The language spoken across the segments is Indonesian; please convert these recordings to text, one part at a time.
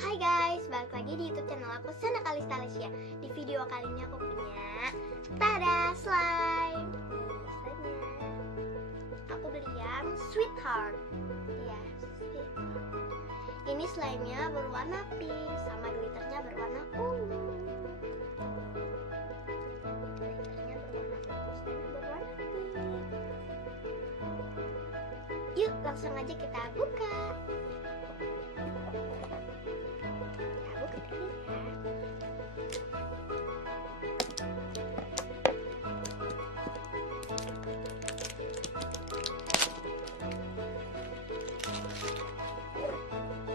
Hai guys, balik lagi di YouTube channel aku Sana Kalista Lesia. Di video kali ini aku punya slime. Slime-nya aku beli yang Sweetheart. Ya, Sweetheart. Ini slime-nya berwarna pink sama glitternya berwarna ungu. Glitternya berwarna ungu, slime-nya berwarna pink. Yuk, langsung aja kita buka.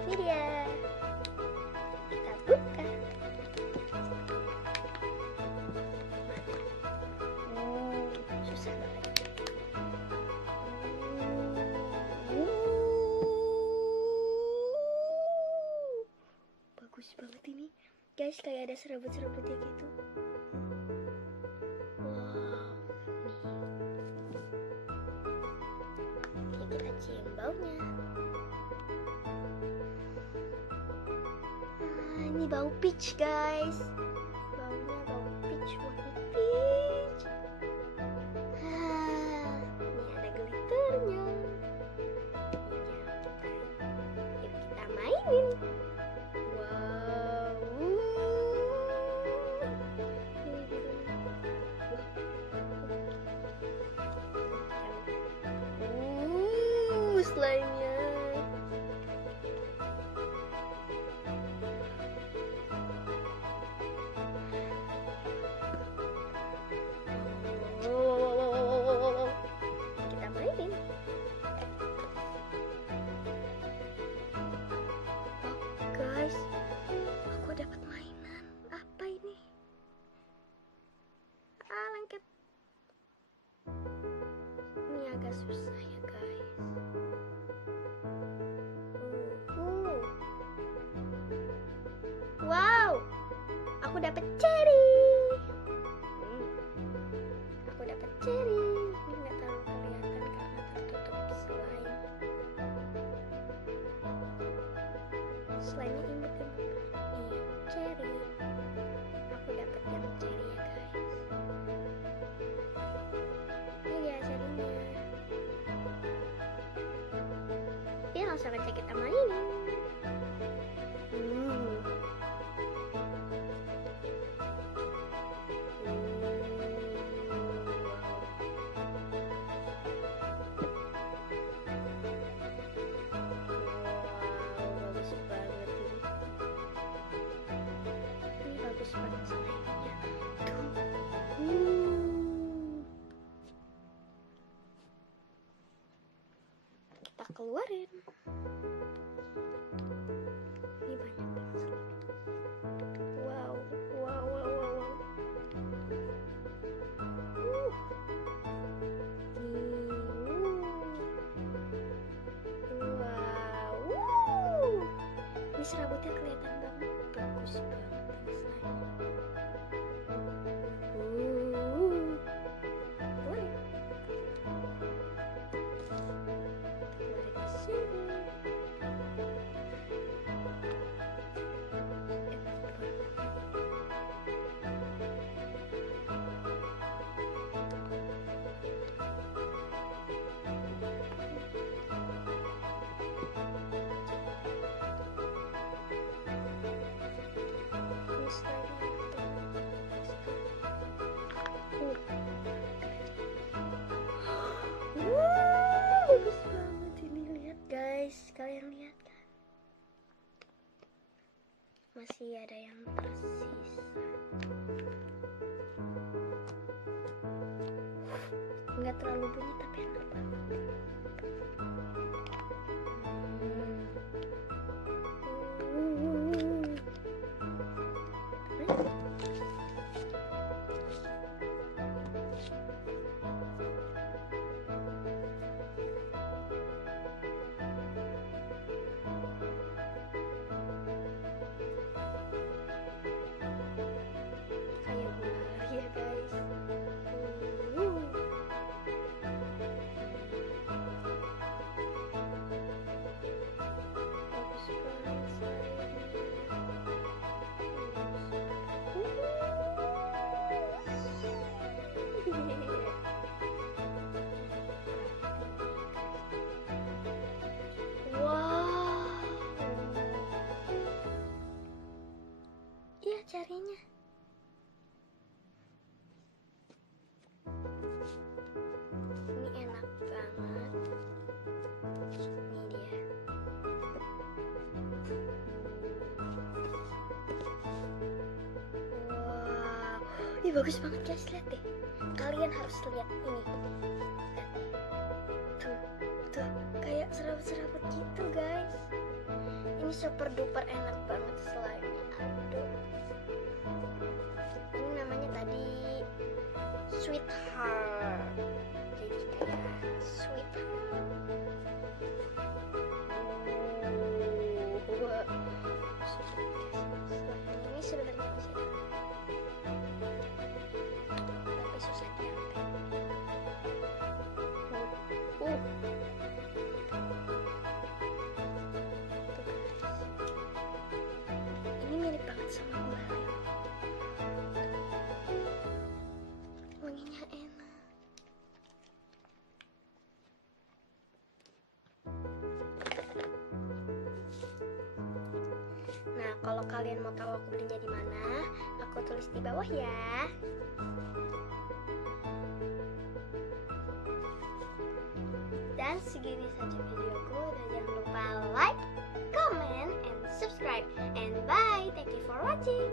Ini dia, kita buka. Susah banget. Bagus banget ini, guys, kayak ada serabut-serabutnya gitu. Wow, nih. Oke, kita cium baunya. Ini bau peach, guys. Baunya bau peach, wangi peach. Ini ada glitternya. Yuk kita mainin. Wow. Slime-nya. Kita mainin. Oh, guys, aku dapat mainan. Apa ini? Lengket. Ini agak susah ya, guys. Wow, aku dapat cherry. Aku dapat cherry. Ini nggak terlalu kelihatan karena tertutup slime. Slime-nya imut-imut. Nih, cherry. Aku dapat yang cherry ya, guys. Ini dia cherry-nya. Ya, langsung aja kita mainin. Pada slime-nya tuh. Kita keluarin. Ini banyak banget. Wow, wow, wow, wow, wow. Wow. Ini serabutnya kelihatan banget. Bagus banget. Bagus banget ini, lihat guys, kalian lihat kan? Masih ada yang tersisa. Nggak terlalu bunyi tapi enak banget. Kayak bular ya, guys. bagus banget guys, lihat deh. Kalian harus lihat ini. Tuh, kayak serabut-serabut gitu guys. Ini super duper enak banget slime-nya. Aduh. Ini namanya tadi Sweetheart. Jadi kayak Sweetheart. Ini sebenarnya bisa tapi susah diambil. Ini mirip banget sama gula. Wanginya enak. Nah, kalau kalian mau tahu aku belinya di mana, aku tulis di bawah ya. Dan segini saja videoku, dan jangan lupa like, comment, and subscribe. And bye, thank you for watching.